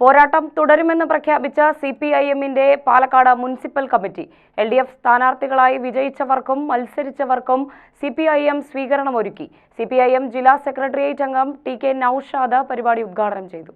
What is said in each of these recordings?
പോരാട്ടം തുടരുമെന്ന് പ്രഖ്യാപിച്ച CPIM-ന്റെ പാലക്കാട് മുനിസിപ്പൽ കമ്മിറ്റി LDF സ്ഥാനാർത്ഥികളായി വിജയിച്ചവർക്കും മത്സരിച്ചവർക്കും CPIM സ്വീകരണമൊരുക്കി. CPIM ജില്ലാ സെക്രട്ടേറിയറ്റ് അംഗം TK നൌഷാദ് പരിപാടി ഉദ്ഘാടനം ചെയ്തു.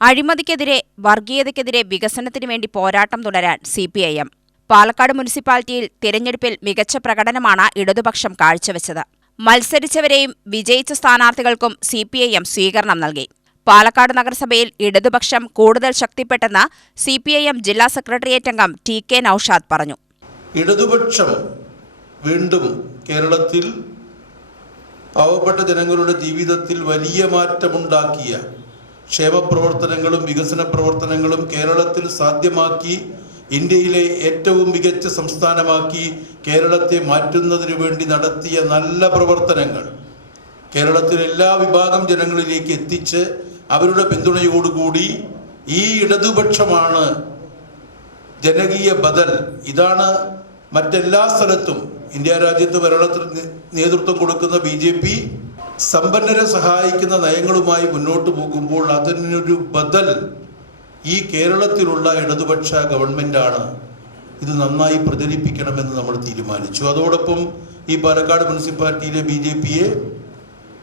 അഴിമതിക്കെതിരെ, വർഗീയതയ്ക്കെതിരെ വികസനത്തിനു വേണ്ടി പോരാട്ടം തുടരാൻ CPIM. പാലക്കാട് മുനിസിപ്പാലിറ്റിയിൽ തിരഞ്ഞെടുപ്പിൽ മികച്ച പ്രകടനമാണ് ഇടതുപക്ഷം കാഴ്ചവെച്ചത്. മത്സരിച്ചവരെയും വിജയിച്ച സ്ഥാനാർത്ഥികൾക്കും CPIM സ്വീകരണം നൽകി. പാലക്കാട് നഗരസഭയിൽ ഇടതുപക്ഷം കൂടുതൽ ശക്തിപ്പെട്ടെന്ന് CPIM ജില്ലാ സെക്രട്ടേറിയറ്റ് അംഗം TK നൌഷാദ് പറഞ്ഞു. ഇടതുപക്ഷം വീണ്ടും കേരളത്തിൽ പാവപ്പെട്ട ജനങ്ങളുടെ ജീവിതത്തിൽ വലിയ മാറ്റമുണ്ടാക്കിയ ക്ഷേമപ്രവർത്തനങ്ങളും വികസന പ്രവർത്തനങ്ങളും കേരളത്തിൽ സാധ്യമാക്കി ഇന്ത്യയിലെ ഏറ്റവും മികച്ച സംസ്ഥാനമാക്കി കേരളത്തെ മാറ്റുന്നതിനു വേണ്ടി നടത്തിയ നല്ല പ്രവർത്തനങ്ങൾ കേരളത്തിലെ എല്ലാ വിഭാഗം ജനങ്ങളിലേക്ക് എത്തിച്ച് അവരുടെ പിന്തുണയോടുകൂടി ഈ ഇടതുപക്ഷമാണ് ജനകീയ ബദൽ. ഇതാണ് മറ്റെല്ലാ സ്ഥലത്തും ഇന്ത്യ രാജ്യത്ത് ഭരണത്തിന് നേതൃത്വം കൊടുക്കുന്ന BJP സമ്പന്നരെ സഹായിക്കുന്ന നയങ്ങളുമായി മുന്നോട്ട് പോകുമ്പോൾ അതിനൊരു ബദൽ ഈ കേരളത്തിലുള്ള ഇടതുപക്ഷ ഗവൺമെൻറ്റാണ്. ഇത് നന്നായി പ്രചരിപ്പിക്കണമെന്ന് നമ്മൾ തീരുമാനിച്ചു. അതോടൊപ്പം ഈ പാലക്കാട് മുനിസിപ്പാലിറ്റിയിലെ BJP-യെ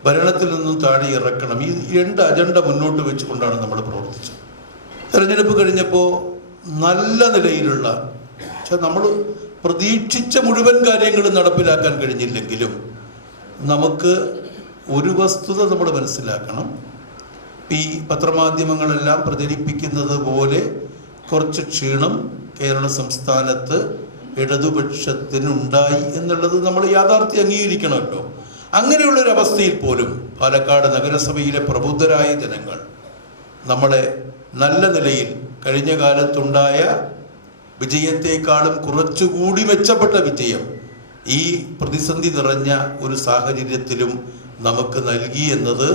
ഭരണത്തിൽ നിന്നും താഴെ ഇറക്കണം. ഈ രണ്ട് അജണ്ട മുന്നോട്ട് വെച്ചുകൊണ്ടാണ് നമ്മൾ പ്രവർത്തിച്ചത്. തെരഞ്ഞെടുപ്പ് കഴിഞ്ഞപ്പോൾ നല്ല നിലയിലുള്ള നമ്മൾ പ്രതീക്ഷിച്ച മുഴുവൻ കാര്യങ്ങളും നടപ്പിലാക്കാൻ കഴിഞ്ഞില്ലെങ്കിലും നമുക്ക് ഒരു വസ്തുത നമ്മൾ മനസ്സിലാക്കണം. ഈ പത്രമാധ്യമങ്ങളെല്ലാം പ്രചരിപ്പിക്കുന്നത് പോലെ കുറച്ച് ക്ഷീണം കേരള സംസ്ഥാനത്ത് ഇടതുപക്ഷത്തിനുണ്ടായി എന്നുള്ളത് നമ്മൾ യാഥാർത്ഥ്യം അംഗീകരിക്കണമല്ലോ. അങ്ങനെയുള്ളൊരവസ്ഥയിൽ പോലും പാലക്കാട് നഗരസഭയിലെ പ്രബുദ്ധരായ ജനങ്ങൾ നമ്മളെ നല്ല നിലയിൽ കഴിഞ്ഞ കാലത്തുണ്ടായ വിജയത്തെക്കാളും കുറച്ചുകൂടി മെച്ചപ്പെട്ട വിജയം ഈ പ്രതിസന്ധി നിറഞ്ഞ ഒരു സാഹചര്യത്തിലും നമുക്ക് നൽകി എന്നത്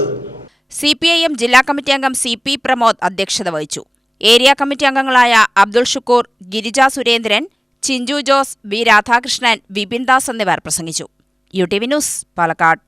CPIM ജില്ലാ കമ്മിറ്റി അംഗം CP പ്രമോദ് അധ്യക്ഷത വഹിച്ചു. ഏരിയ കമ്മിറ്റി അംഗങ്ങളായ അബ്ദുൾ ഷുക്കൂർ, ഗിരിജ സുരേന്ദ്രൻ, ചിഞ്ചു ജോസ്, V രാധാകൃഷ്ണൻ, വിപിൻ ദാസ് എന്നിവർ പ്രസംഗിച്ചു. UTV news, Palakkad.